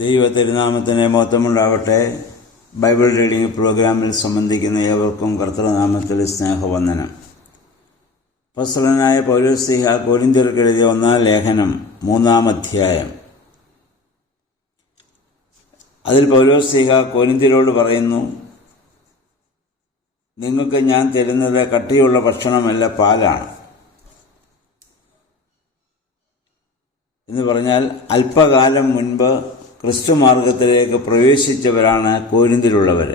ദൈവ തിരുനാമത്തിന് മഹത്വമുണ്ടാവട്ടെ. Bible reading പ്രോഗ്രാമിൽ സംബന്ധിക്കുന്ന ഏവർക്കും കർത്തൃനാമത്തിൽ സ്നേഹവന്ദനം. അപ്പോസ്തലനായ പൗലോസ് കൊരിന്ത്യർക്ക് എഴുതിയ 1-ാം ലേഖനം 3-ാം അധ്യായം. അതിൽ പൗലോസ് കൊരിന്ത്യരോട് പറയുന്നു, നിങ്ങൾക്ക് ഞാൻ തരുന്നത് കട്ടിയുള്ള ഭക്ഷണമല്ല, പാലാണ് എന്ന് പറഞ്ഞാൽ അല്പകാലം മുൻപ് ക്രിസ്തു മാർഗത്തിലേക്ക് പ്രവേശിച്ചവരാണ് കൊരിന്ത്യയിലുള്ളവർ.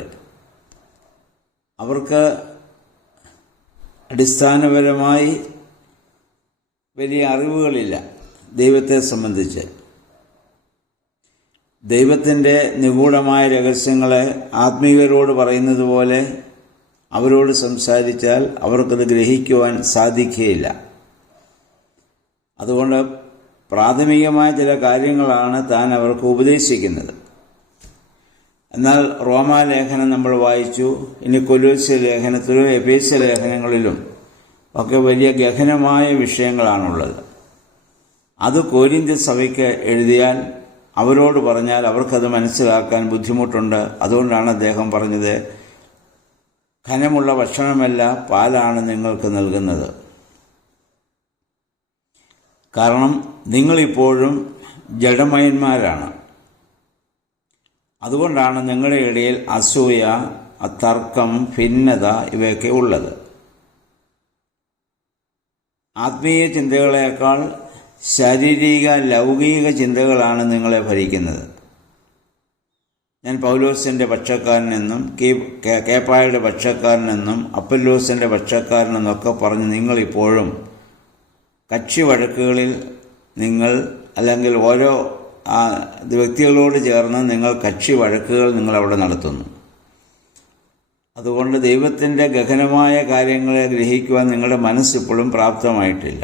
അവർക്ക് അടിസ്ഥാനപരമായി വലിയ അറിവുകളില്ല ദൈവത്തെ സംബന്ധിച്ച്. ദൈവത്തിൻ്റെ നിഗൂഢമായ രഹസ്യങ്ങളെ ആത്മീയരോട് പറയുന്നത് പോലെ അവരോട് സംസാരിച്ചാൽ അവർക്കത് ഗ്രഹിക്കുവാൻ സാധിക്കുകയില്ല. അതുകൊണ്ട് പ്രാഥമികമായ ചില കാര്യങ്ങളാണ് താൻ അവർക്ക് ഉപദേശിക്കുന്നത്. എന്നാൽ റോമാലേഖനം നമ്മൾ വായിച്ചു, ഇനി കൊലോസ്യ ലേഖനത്തിലും എഫേസ്യ ലേഖനങ്ങളിലും ഒക്കെ വലിയ ഗഹനമായ വിഷയങ്ങളാണുള്ളത്. അത് കൊരിന്ത്യ സഭയ്ക്ക് എഴുതിയാൽ അവരോട് പറഞ്ഞാൽ അവർക്കത് മനസ്സിലാക്കാൻ ബുദ്ധിമുട്ടുണ്ട്. അതുകൊണ്ടാണ് അദ്ദേഹം പറഞ്ഞത്, ഘനമുള്ള ഭക്ഷണമല്ല, പാലാണ് നിങ്ങൾക്ക് നൽകുന്നത്. കാരണം നിങ്ങളിപ്പോഴും ജഡമയന്മാരാണ്. അതുകൊണ്ടാണ് നിങ്ങളുടെ ഇടയിൽ അസൂയ, തർക്കം, ഭിന്നത ഇവയൊക്കെ ഉള്ളത്. ആത്മീയ ചിന്തകളേക്കാൾ ശാരീരിക ലൗകിക ചിന്തകളാണ് നിങ്ങളെ ഭരിക്കുന്നത്. ഞാൻ പൗലോസിൻ്റെ പക്ഷക്കാരനെന്നും കേപ്പായുടെ പക്ഷക്കാരനെന്നും അപ്പൊല്ലോസിൻ്റെ പക്ഷക്കാരനെന്നൊക്കെ പറഞ്ഞ് നിങ്ങളിപ്പോഴും കക്ഷി വഴക്കുകളിൽ നിങ്ങൾ അല്ലെങ്കിൽ ഓരോ വ്യക്തികളോട് ചേർന്ന് നിങ്ങൾ കക്ഷി വഴക്കുകൾ നിങ്ങളവിടെ നടത്തുന്നു. അതുകൊണ്ട് ദൈവത്തിൻ്റെ ഗഹനമായ കാര്യങ്ങളെ ഗ്രഹിക്കുവാൻ നിങ്ങളുടെ മനസ്സിപ്പോഴും പ്രാപ്തമായിട്ടില്ല.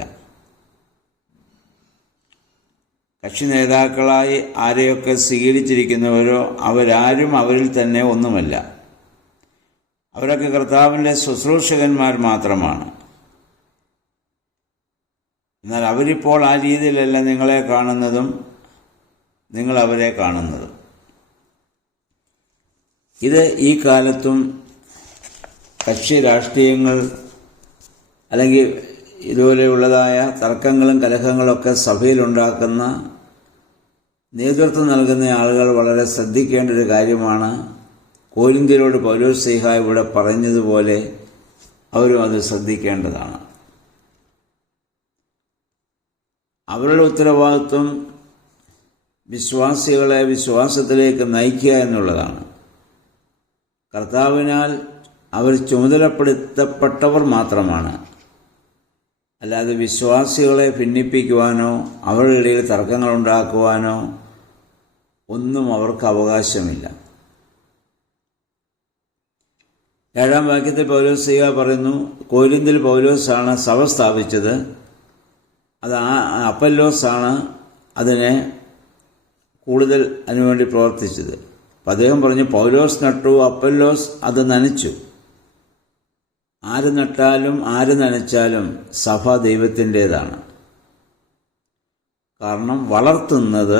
കക്ഷി നേതാക്കളായി ആരെയൊക്കെ സ്വീകരിച്ചിരിക്കുന്നവരോ അവരാരും അവരിൽ തന്നെ ഒന്നുമല്ല. അവരൊക്കെ കർത്താവിൻ്റെ ശുശ്രൂഷകന്മാർ മാത്രമാണ്. എന്നാൽ അവരിപ്പോൾ ആ രീതിയിലല്ല നിങ്ങളെ കാണുന്നതും നിങ്ങൾ അവരെ കാണുന്നതും. ഇത് ഈ കാലത്തും കക്ഷി രാഷ്ട്രീയങ്ങൾ അല്ലെങ്കിൽ ഇതുപോലെയുള്ളതായ തർക്കങ്ങളും കലഹങ്ങളൊക്കെ സഭയിലുണ്ടാക്കുന്ന നേതൃത്വം നൽകുന്ന ആളുകൾ വളരെ ശ്രദ്ധിക്കേണ്ട ഒരു കാര്യമാണ്. കൊരിന്ത്യരോട് പൗലോസ് ഇവിടെ പറഞ്ഞതുപോലെ അവരും അത് ശ്രദ്ധിക്കേണ്ടതാണ്. അവരുടെ ഉത്തരവാദിത്വം വിശ്വാസികളെ വിശ്വാസത്തിലേക്ക് നയിക്കുക എന്നുള്ളതാണ്. കർത്താവിനാൽ അവർ ചുമതലപ്പെടുത്തപ്പെട്ടവർ മാത്രമാണ്. അല്ലാതെ വിശ്വാസികളെ ഭിന്നിപ്പിക്കുവാനോ അവരുടെ ഇടയിൽ തർക്കങ്ങളുണ്ടാക്കുവാനോ ഒന്നും അവർക്ക് അവകാശമില്ല. 7-ാം വാക്യത്തിൽ പൗലോസ് പറയുന്നു, കൊരിന്ത്യയിൽ പൗലോസാണ് സഭ സ്ഥാപിച്ചത്, അത് അപ്പൊല്ലോസാണ് അതിനെ കൂടുതൽ അതിനുവേണ്ടി പ്രവർത്തിച്ചത്. അപ്പം അദ്ദേഹം പറഞ്ഞു, പൗലോസ് നട്ടു, അപ്പൊല്ലോസ് അത് നനച്ചു. ആര് നട്ടാലും ആര് നനച്ചാലും സഭ ദൈവത്തിൻ്റേതാണ്. കാരണം വളർത്തുന്നത്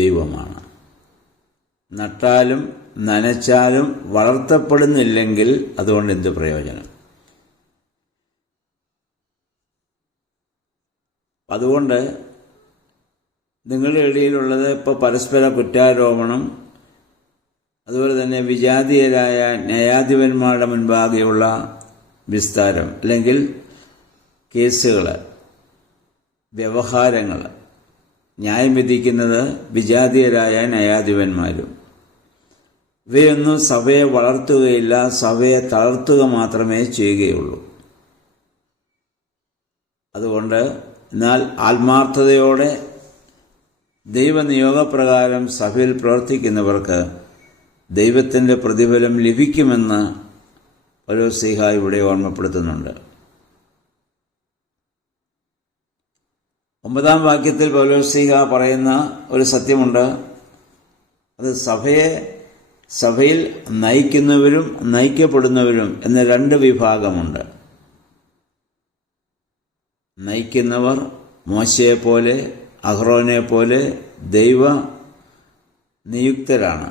ദൈവമാണ്. നട്ടാലും നനച്ചാലും വളർത്തപ്പെടുന്നില്ലെങ്കിൽ അതുകൊണ്ട് എന്ത് പ്രയോജനം? അതുകൊണ്ട് നിങ്ങളുടെ ഇടയിലുള്ളത് ഇപ്പോൾ പരസ്പര കുറ്റാരോപണം, അതുപോലെ തന്നെ വിജാതീയരായ ന്യായാധിപന്മാരുടെ മുൻപാകെയുള്ള വിസ്താരം അല്ലെങ്കിൽ കേസുകൾ, വ്യവഹാരങ്ങൾ, ന്യായം വിധിക്കുന്നത് വിജാതീയരായ ന്യായാധിപന്മാരും. ഇവയൊന്നും സഭയെ വളർത്തുകയില്ല, സഭയെ തളർത്തുക മാത്രമേ ചെയ്യുകയുള്ളൂ. അതുകൊണ്ട് എന്നാൽ ആത്മാർത്ഥതയോടെ ദൈവനിയോഗപ്രകാരം സഭയിൽ പ്രവർത്തിക്കുന്നവർക്ക് ദൈവത്തിൻ്റെ പ്രതിഫലം ലഭിക്കുമെന്ന് പൗലോസ് ഇവിടെ ഓർമ്മപ്പെടുത്തുന്നുണ്ട്. 9-ാം വാക്യത്തിൽ പൗലോസ് പറയുന്ന ഒരു സത്യമുണ്ട്. അത് സഭയിൽ നയിക്കുന്നവരും നയിക്കപ്പെടുന്നവരും എന്ന 2 വിഭാഗമുണ്ട്. നയിക്കുന്നവർ മോശയെപ്പോലെ അഹ്റോനെ പോലെ ദൈവ നിയുക്തരാണ്,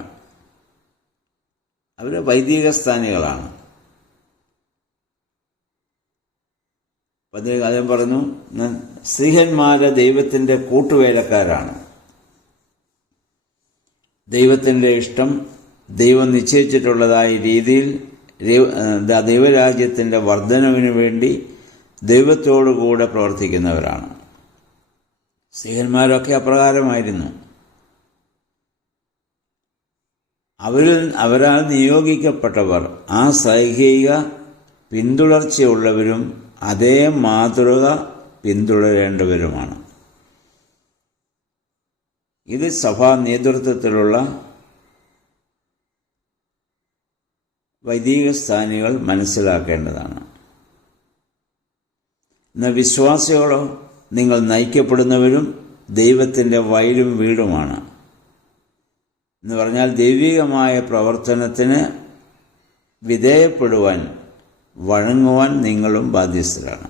അവർ വൈദിക സ്ഥാനികളാണ്. അദ്ദേഹം പറഞ്ഞു, സ്ത്രീഹന്മാര് ദൈവത്തിൻ്റെ കൂട്ടുവേലക്കാരാണ്. ദൈവത്തിൻ്റെ ഇഷ്ടം ദൈവം നിശ്ചയിച്ചിട്ടുള്ളതായ രീതിയിൽ ദൈവരാജ്യത്തിൻ്റെ വർധനവിന് വേണ്ടി ദൈവത്തോടുകൂടെ പ്രവർത്തിക്കുന്നവരാണ്. സ്ത്രീഹന്മാരൊക്കെ അപ്രകാരമായിരുന്നു. അവരാൽ നിയോഗിക്കപ്പെട്ടവർ ആ സൈഹിക പിന്തുടർച്ചയുള്ളവരും അതേ മാതൃക പിന്തുടരേണ്ടവരുമാണ്. ഇത് സഭാ നേതൃത്വത്തിലുള്ള വൈദിക സ്ഥാനികൾ മനസ്സിലാക്കേണ്ടതാണ്. എന്നാൽ വിശ്വാസികളോ, നിങ്ങൾ നയിക്കപ്പെടുന്നവരും ദൈവത്തിൻ്റെ വയലും വീടുമാണ്. എന്ന് പറഞ്ഞാൽ ദൈവികമായ പ്രവർത്തനത്തിന് വിധേയപ്പെടുവാൻ, വഴങ്ങുവാൻ നിങ്ങളും ബാധ്യസ്ഥരാണ്.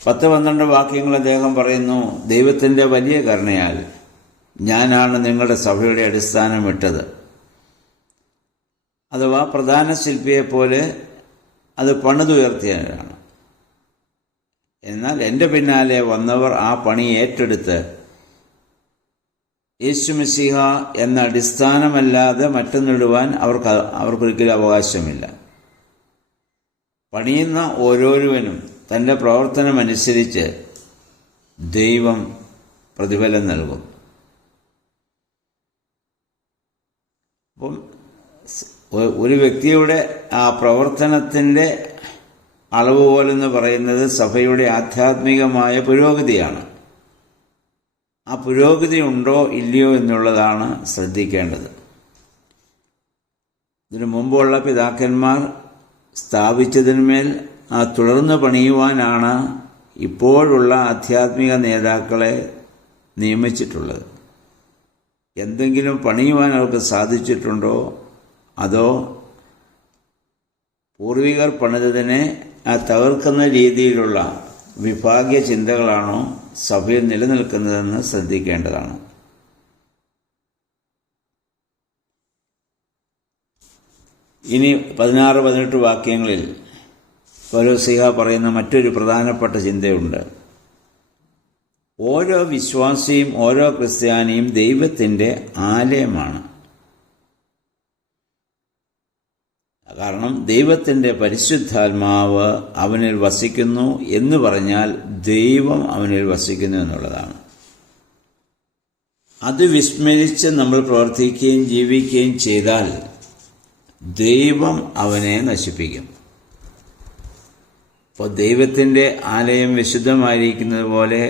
10-12 വാക്യങ്ങൾ അദ്ദേഹം പറയുന്നു, ദൈവത്തിൻ്റെ വലിയ കരുണയാൽ ഞാനാണ് നിങ്ങളുടെ സഭയുടെ അടിസ്ഥാനമിട്ടത്. അഥവാ പ്രധാന ശില്പിയെപ്പോലെ അത് പണിതുയർത്തിയവരാണ്. എന്നാൽ എൻ്റെ പിന്നാലെ വന്നവർ ആ പണി ഏറ്റെടുത്ത് യേശുമശീഹ എന്ന അടിസ്ഥാനമല്ലാതെ മറ്റൊന്നിടുവാൻ അവർക്കൊരിക്കലും അവകാശമില്ല. പണിയുന്ന ഓരോരുവനും തൻ്റെ പ്രവർത്തനമനുസരിച്ച് ദൈവം പ്രതിഫലം നൽകും. അപ്പം ഒരു വ്യക്തിയുടെ ആ പ്രവർത്തനത്തിൻ്റെ അളവുകോലെന്ന് പറയുന്നത് സഭയുടെ ആധ്യാത്മികമായ പുരോഗതിയാണ്. ആ പുരോഗതി ഉണ്ടോ ഇല്ലയോ എന്നുള്ളതാണ് ശ്രദ്ധിക്കേണ്ടത്. ഇതിനു മുമ്പുള്ള പിതാക്കന്മാർ സ്ഥാപിച്ചതിന്മേൽ തുടർന്ന് പണിയുവാനാണ് ഇപ്പോഴുള്ള ആധ്യാത്മിക നേതാക്കളെ നിയമിച്ചിട്ടുള്ളത്. എന്തെങ്കിലും പണിയുവാൻ അവർക്ക് സാധിച്ചിട്ടുണ്ടോ, അതോ പൂർവികർ പണിതതിനെ തകർക്കുന്ന രീതിയിലുള്ള വിഭാഗീയ ചിന്തകളാണോ സഭയിൽ നിലനിൽക്കുന്നതെന്ന് ശ്രദ്ധിക്കേണ്ടതാണ്. ഇനി 16-18 വാക്യങ്ങളിൽ പൗലോസ് പറയുന്ന മറ്റൊരു പ്രധാനപ്പെട്ട ചിന്തയുണ്ട്. ഓരോ വിശ്വാസിയും ഓരോ ക്രിസ്ത്യാനിയും ദൈവത്തിൻ്റെ ആലയമാണ്. കാരണം ദൈവത്തിൻ്റെ പരിശുദ്ധാത്മാവ് അവനിൽ വസിക്കുന്നു എന്ന് പറഞ്ഞാൽ ദൈവം അവനിൽ വസിക്കുന്നു എന്നുള്ളതാണ്. അത് വിസ്മരിച്ച് നമ്മൾ പ്രവർത്തിക്കുകയും ജീവിക്കുകയും ചെയ്താൽ ദൈവം അവനെ നശിപ്പിക്കും. അപ്പോൾ ദൈവത്തിൻ്റെ ആലയം വിശുദ്ധമായിരിക്കുന്നത് പോലെ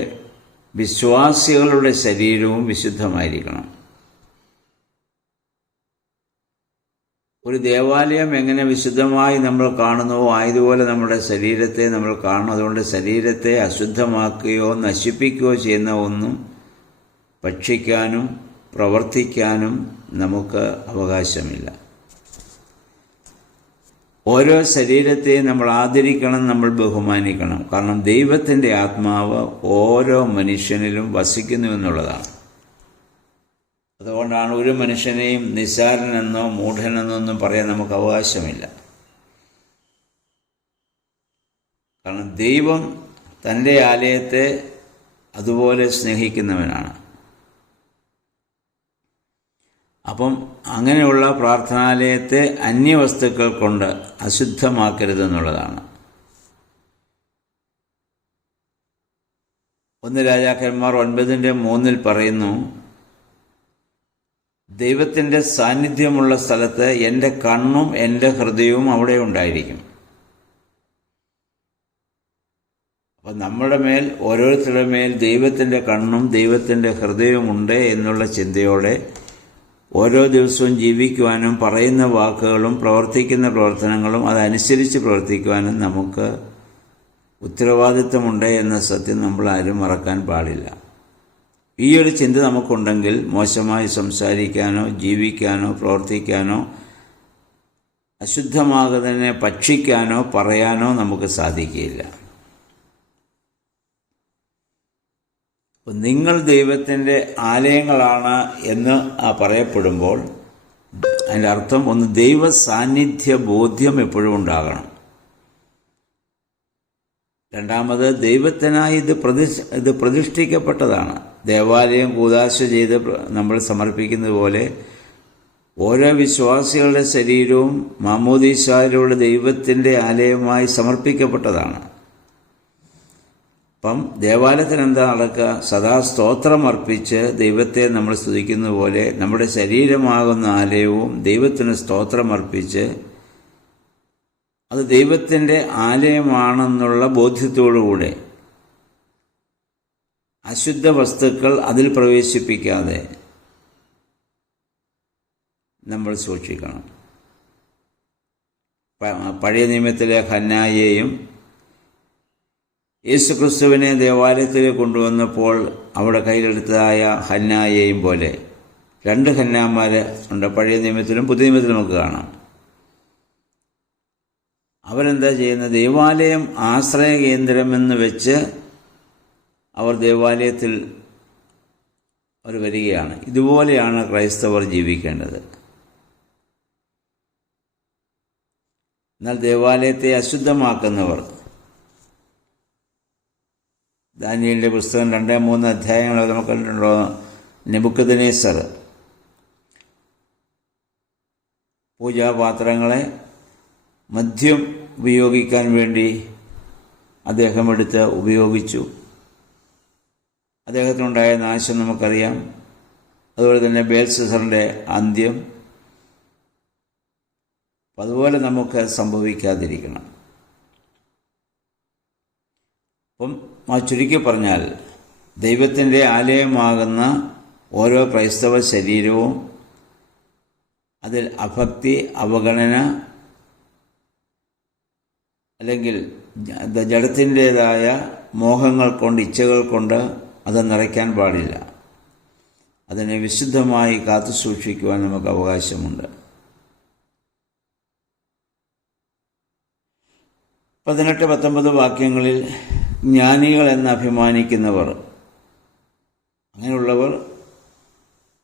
വിശ്വാസികളുടെ ശരീരവും വിശുദ്ധമായിരിക്കണം. ഒരു ദേവാലയം എങ്ങനെ വിശുദ്ധമായി നമ്മൾ കാണുന്നുവോ ആയതുപോലെ നമ്മുടെ ശരീരത്തെ നമ്മൾ കാണണം. അതുകൊണ്ട് ശരീരത്തെ അശുദ്ധമാക്കുകയോ നശിപ്പിക്കുകയോ ചെയ്യുന്ന ഒന്നും ഭക്ഷിക്കാനും പ്രവർത്തിക്കാനും നമുക്ക് അവകാശമില്ല. ഓരോ ശരീരത്തെയും നമ്മൾ ആദരിക്കണം, നമ്മൾ ബഹുമാനിക്കണം. കാരണം ദൈവത്തിൻ്റെ ആത്മാവ് ഓരോ മനുഷ്യനിലും വസിക്കുന്നു എന്നുള്ളതാണ്. അതുകൊണ്ടാണ് ഒരു മനുഷ്യനെയും നിസ്സാരനെന്നോ മൂഢനെന്നോ ഒന്നും പറയാൻ നമുക്ക് അവകാശമില്ല. കാരണം ദൈവം തൻ്റെ ആലയത്തെ അതുപോലെ സ്നേഹിക്കുന്നവനാണ്. അപ്പം അങ്ങനെയുള്ള പ്രാർത്ഥനാലയത്തെ അന്യവസ്തുക്കൾ കൊണ്ട് അശുദ്ധമാക്കരുതെന്നുള്ളതാണ്. 1 രാജാക്കന്മാർ 9:3 പറയുന്നു, ദൈവത്തിൻ്റെ സാന്നിധ്യമുള്ള സ്ഥലത്ത് എൻ്റെ കണ്ണും എൻ്റെ ഹൃദയവും അവിടെ ഉണ്ടായിരിക്കും. അപ്പം നമ്മുടെ മേൽ, ഓരോരുത്തരുടെ മേൽ ദൈവത്തിൻ്റെ കണ്ണും ദൈവത്തിൻ്റെ ഹൃദയവും ഉണ്ട് എന്നുള്ള ചിന്തയോടെ ഓരോ ദിവസവും ജീവിക്കുവാനും പറയുന്ന വാക്കുകളും പ്രവർത്തിക്കുന്ന പ്രവർത്തനങ്ങളും അതനുസരിച്ച് പ്രവർത്തിക്കുവാനും നമുക്ക് ഉത്തരവാദിത്വമുണ്ട് എന്ന സത്യം നമ്മൾ ആരും മറക്കാൻ പാടില്ല. ഈ ഒരു ചിന്ത നമുക്കുണ്ടെങ്കിൽ മോശമായി സംസാരിക്കാനോ ജീവിക്കാനോ പ്രവർത്തിക്കാനോ അശുദ്ധമാകുന്നതിനെ ഭക്ഷിക്കാനോ പറയാനോ നമുക്ക് സാധിക്കുകയില്ല. നിങ്ങൾ ദൈവത്തിൻ്റെ ആലയങ്ങളാണ് എന്ന് പറയപ്പെടുമ്പോൾ അതിൻ്റെ അർത്ഥം ഒന്ന്, ദൈവ സാന്നിധ്യ ബോധ്യം എപ്പോഴും ഉണ്ടാകണം. രണ്ടാമത്, ദൈവത്തിനായി ഇത് പ്രതിഷ്ഠിക്കപ്പെട്ടതാണ്. ദേവാലയം കൂദാശ ചെയ്ത് നമ്മൾ സമർപ്പിക്കുന്നത് പോലെ ഓരോ വിശ്വാസികളുടെ ശരീരവും മാമോദീസായിലൂടെ ദൈവത്തിൻ്റെ ആലയമായി സമർപ്പിക്കപ്പെട്ടതാണ്. അപ്പം ദേവാലയത്തിന് എന്താ നടക്കുക? സദാ സ്തോത്രം അർപ്പിച്ച് ദൈവത്തെ നമ്മൾ സ്തുതിക്കുന്ന പോലെ നമ്മുടെ ശരീരമാകുന്ന ആലയവും ദൈവത്തിന് സ്തോത്രം അർപ്പിച്ച് അത് ദൈവത്തിൻ്റെ ആലയമാണെന്നുള്ള ബോധ്യത്തോടുകൂടെ അശുദ്ധ വസ്തുക്കൾ അതിൽ പ്രവേശിപ്പിക്കാതെ നമ്മൾ സൂക്ഷിക്കണം. പഴയ നിയമത്തിലെ ഹന്നായെയും യേശുക്രിസ്തുവിനെ ദേവാലയത്തിലേക്ക് കൊണ്ടുവന്നപ്പോൾ അവിടെ കയ്യിലെടുത്തതായ ഹന്നായെയും പോലെ രണ്ട് ഹന്നാമാർ ഉണ്ട്. പഴയ നിയമത്തിലും പുതിയ നിയമത്തിലും നമുക്ക് കാണാം. അവരെന്താ ചെയ്യുന്നത്? ദേവാലയം ആശ്രയ കേന്ദ്രമെന്ന് വെച്ച് അവർ ദേവാലയത്തിൽ അവർ വരികയാണ്. ഇതുപോലെയാണ് ക്രൈസ്തവർ ജീവിക്കേണ്ടത്. എന്നാൽ ദേവാലയത്തെ അശുദ്ധമാക്കുന്നവർ, ദാനിയേലിന്റെ പുസ്തകം 2-3 അധ്യായങ്ങളൊക്കെ നമുക്ക് കണ്ടിട്ടുണ്ടോ? നെബൂഖദ്നേസർ പൂജാപാത്രങ്ങളെ മദ്യം ഉപയോഗിക്കാൻ വേണ്ടി അദ്ദേഹം എടുത്ത് ഉപയോഗിച്ചു. അദ്ദേഹത്തിനുണ്ടായ നാശം നമുക്കറിയാം. അതുപോലെ തന്നെ ബേൽശസ്സറിൻ്റെ അന്ത്യം. അതുപോലെ നമുക്ക് സംഭവിക്കാതിരിക്കണം. അപ്പം ചുരുക്കി പറഞ്ഞാൽ, ദൈവത്തിൻ്റെ ആലയമാകുന്ന ഓരോ ക്രൈസ്തവ ശരീരവും അതിൽ അഭക്തി, അവഗണന അല്ലെങ്കിൽ ജഡത്തിൻ്റേതായ മോഹങ്ങൾ കൊണ്ട്, ഇച്ഛകൾ കൊണ്ട് അത് നിറയ്ക്കാൻ പാടില്ല. അതിനെ വിശുദ്ധമായി കാത്തു സൂക്ഷിക്കുവാൻ നമുക്ക് അവകാശമുണ്ട്. 18-19 വാക്യങ്ങളിൽ ജ്ഞാനികൾ എന്ന് അഭിമാനിക്കുന്നവർ, അങ്ങനെയുള്ളവർ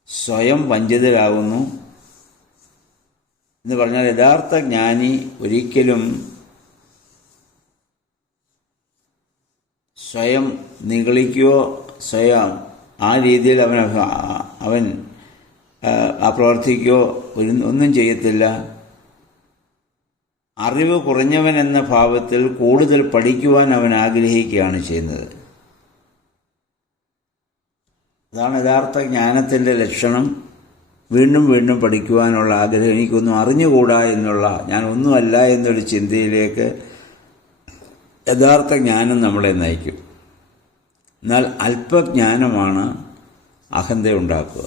സ്വയം വഞ്ചിതരാകുന്നു എന്ന് പറഞ്ഞാൽ, യഥാർത്ഥ ജ്ഞാനി ഒരിക്കലും സ്വയം നിഗളിക്കുകയോ സ്വയം ആ രീതിയിൽ അവൻ പ്രവർത്തിക്കുകയോ ഒന്നും ചെയ്യത്തില്ല. അറിവ് കുറഞ്ഞവൻ എന്ന ഭാവത്തിൽ കൂടുതൽ പഠിക്കുവാൻ അവൻ ആഗ്രഹിക്കുകയാണ് ചെയ്യുന്നത്. അതാണ് യഥാർത്ഥ ജ്ഞാനത്തിൻ്റെ ലക്ഷണം. വീണ്ടും വീണ്ടും പഠിക്കുവാനുള്ള ആഗ്രഹം. എനിക്കൊന്നും അറിഞ്ഞുകൂടാ എന്നുള്ള, ഞാൻ ഒന്നുമല്ല എന്നൊരു ചിന്തയിലേക്ക് യഥാർത്ഥ ജ്ഞാനം നമ്മളെ നയിക്കും. എന്നാൽ അല്പജ്ഞാനമാണ് അഹന്തയുണ്ടാക്കുക.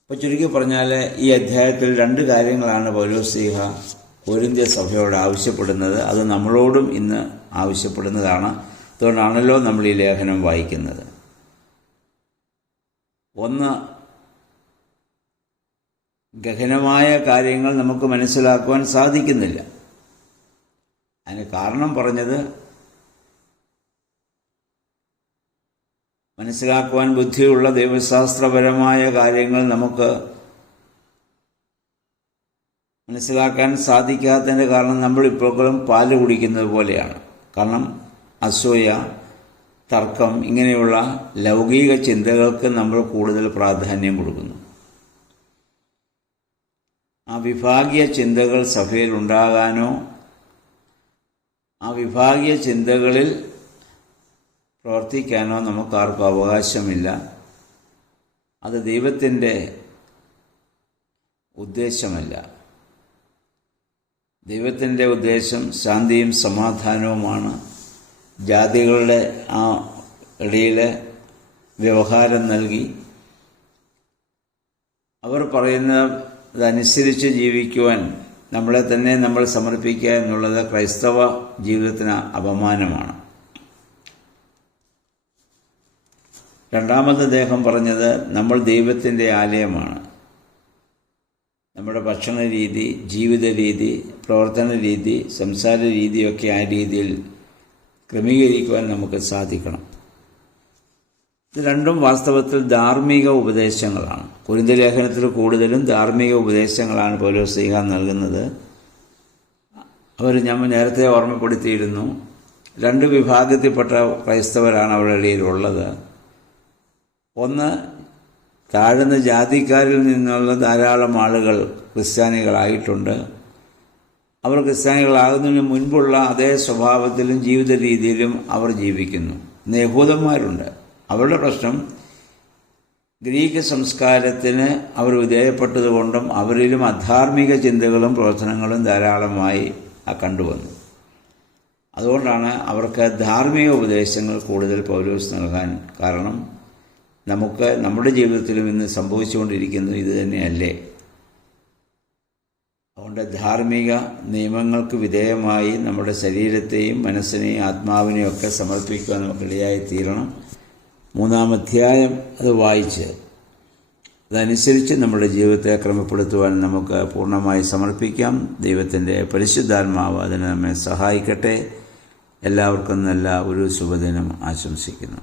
അപ്പോൾ ചുരുക്കി പറഞ്ഞാൽ, ഈ അധ്യായത്തിൽ 2 കാര്യങ്ങളാണ് പൗലോസ്ലീഹ കൊരിന്ത്യ സഭയോട് ആവശ്യപ്പെടുന്നത്. അത് നമ്മളോടും ഇന്ന് ആവശ്യപ്പെടുന്നതാണ്. അതുകൊണ്ടാണല്ലോ നമ്മൾ ഈ ലേഖനം വായിക്കുന്നത്. ഒന്ന്, ഗഹനമായ കാര്യങ്ങൾ നമുക്ക് മനസ്സിലാക്കുവാൻ സാധിക്കുന്നില്ല. അതിന് കാരണം പറഞ്ഞത്, മനസ്സിലാക്കുവാൻ ബുദ്ധിയുള്ള ദൈവശാസ്ത്രപരമായ കാര്യങ്ങൾ നമുക്ക് മനസ്സിലാക്കാൻ സാധിക്കാത്തതിൻ്റെ കാരണം നമ്മളിപ്പോഴും പാല് കുടിക്കുന്നത് പോലെയാണ്. കാരണം അസൂയ, തർക്കം, ഇങ്ങനെയുള്ള ലൗകിക ചിന്തകൾക്ക് നമ്മൾ കൂടുതൽ പ്രാധാന്യം കൊടുക്കുന്നു. ആ വിഭാഗീയ ചിന്തകൾ സഭയിൽ ഉണ്ടാകാനോ ആ വിഭാഗീയ ചിന്തകളിൽ പ്രവർത്തിക്കാനോ നമുക്കാർക്കും അവകാശമില്ല. അത് ദൈവത്തിൻ്റെ ഉദ്ദേശമല്ല. ദൈവത്തിൻ്റെ ഉദ്ദേശം ശാന്തിയും സമാധാനവുമാണ്. ജാതികളുടെ ആ ഇടയിൽ വ്യവഹാരം നൽകി അവർ പറയുന്നതനുസരിച്ച് ജീവിക്കുവാൻ നമ്മളെ തന്നെ നമ്മൾ സമർപ്പിക്കുക എന്നുള്ളത് ക്രൈസ്തവ ജീവിതത്തിന് അപമാനമാണ്. രണ്ടാമത് അദ്ദേഹം പറഞ്ഞത്, നമ്മൾ ദൈവത്തിൻ്റെ ആലയമാണ്. നമ്മുടെ ഭക്ഷണ രീതി, ജീവിത രീതി, പ്രവർത്തന രീതി, സംസാര രീതിയൊക്കെ ആ രീതിയിൽ ക്രമീകരിക്കുവാൻ നമുക്ക് സാധിക്കണം. ഇത് രണ്ടും വാസ്തവത്തിൽ ധാർമ്മിക ഉപദേശങ്ങളാണ്. കൊരിന്ത്യ ലേഖനത്തിൽ കൂടുതലും ധാർമ്മിക ഉപദേശങ്ങളാണ് പൗലോസ്ലീഹ നൽകുന്നത്. ഞാൻ നേരത്തെ ഓർമ്മപ്പെടുത്തിയിരുന്നു, രണ്ട് വിഭാഗത്തിൽപ്പെട്ട ക്രൈസ്തവരാണ് അവരുടെ ഇടയിലുള്ളത്. ഒന്ന്, താഴ്ന്ന ജാതിക്കാരിൽ നിന്നുള്ള ധാരാളം ആളുകൾ ക്രിസ്ത്യാനികളായിട്ടുണ്ട്. അവർ ക്രിസ്ത്യാനികളാകുന്നതിന് മുൻപുള്ള അതേ സ്വഭാവത്തിലും ജീവിത രീതിയിലും അവർ ജീവിക്കുന്നു. ഇന്ന് യഹൂദന്മാരുണ്ട്. അവരുടെ പ്രശ്നം ഗ്രീക്ക് സംസ്കാരത്തിന് അവർ വിധേയപ്പെട്ടതുകൊണ്ടും അവരിലും അധാർമിക ചിന്തകളും പ്രവർത്തനങ്ങളും ധാരാളമായി കണ്ടുവന്നു. അതുകൊണ്ടാണ് അവർക്ക് ധാർമ്മിക ഉപദേശങ്ങൾ കൂടുതൽ പൗലോസ് നൽകാൻ കാരണം. നമുക്ക് നമ്മുടെ ജീവിതത്തിലും ഇന്ന് സംഭവിച്ചുകൊണ്ടിരിക്കുന്നത് ഇത് തന്നെയല്ലേ? അതുകൊണ്ട് ധാർമ്മിക നിയമങ്ങൾക്ക് വിധേയമായി നമ്മുടെ ശരീരത്തെയും മനസ്സിനെയും ആത്മാവിനെയും ഒക്കെ സമർപ്പിക്കുവാൻ നമുക്കിടയായി തീരണം. 3-ാം അധ്യായം അത് വായിച്ച് അതനുസരിച്ച് നമ്മുടെ ജീവിതത്തെ ക്രമപ്പെടുത്തുവാൻ നമുക്ക് പൂർണ്ണമായി സമർപ്പിക്കാം. ദൈവത്തിൻ്റെ പരിശുദ്ധാത്മാവ് അതിന് നമ്മെ സഹായിക്കട്ടെ. എല്ലാവർക്കും നല്ല ഒരു ശുഭദിനം ആശംസിക്കുന്നു.